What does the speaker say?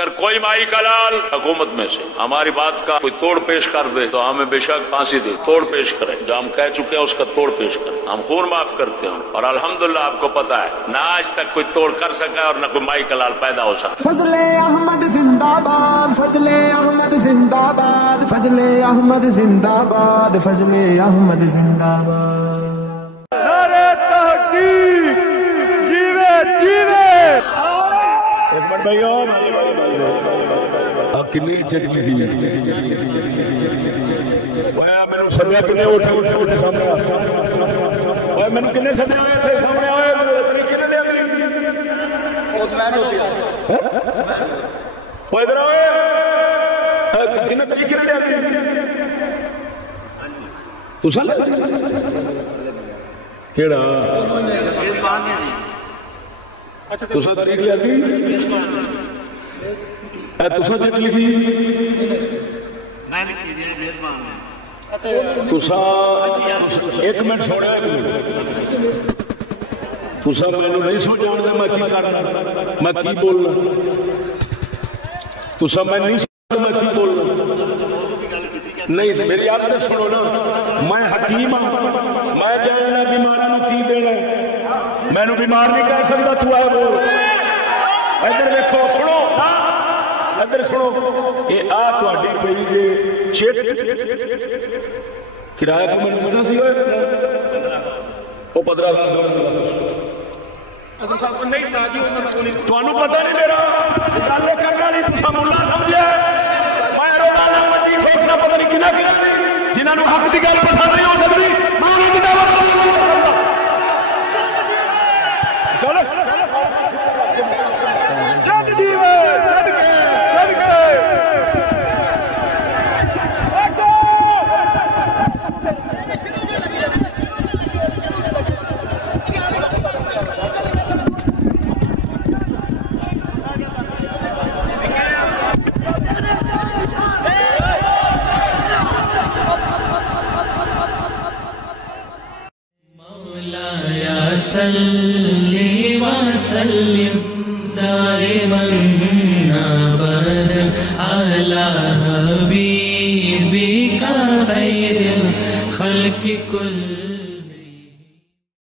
اگر کوئی مائی کا لال حکومت میں سے ہماری بات کا کوئی توڑ پیش کر دے تو ہمیں بے شک پھانسی دے، توڑ پیش کرے، جو ہم کہہ چکے ہیں اس کا توڑ پیش کرے، ہم خون معاف کرتے ہیں، اور الحمدللہ آپ کو پتا ہے نہ آج تک کوئی توڑ کر سکا اور نہ کوئی مائی کا لال پیدا ہو سکا۔ فضل احمد زندہ باد، فضل احمد زندہ باد، فضل احمد زندہ باد، فضل احمد زندہ باد۔ نعرہ تحقیق جیوے جیوے۔ ایک منٹ بھائی اور کنی چکی میں سمجھا کنے اٹھے سامنے میں کنے سمجھا تھے سامنے آئے ادھر آئے کنے طریقے لے آتی تو سن کیڑا تو سن طریق لے آتی تسا جت لکھی تسا ایک منٹ چھوڑا تسا مینو نہیں سمجھا میں کی کرنا میں کی بولنا تسا میں نہیں سمجھا میں کی بولنا نہیں میری یاد نے سنو نا میں حکیم ہوں میں جاننا بیمار کی دینا میں نے بیمار نہیں کہہ سکتا تو آئے بول ادھر دیکھو سنو ادھر سنو یہ آ تواڈی پئی جے چیک کرایہ کو میں پتہ سی او 15 اصل صاحب کو نہیں ساجی تانوں پتہ نہیں میرا گل کرنا نہیں تسا مولا سمجھیا میں روزانہ مجید دیکھنا پتہ نہیں کنا کنا جنہاں نوں حق دی گل پسند نہیں ہو سکدی میں انہاں دی دعوت چلو جگ جیوے صلی وسلم دائما ابدا علی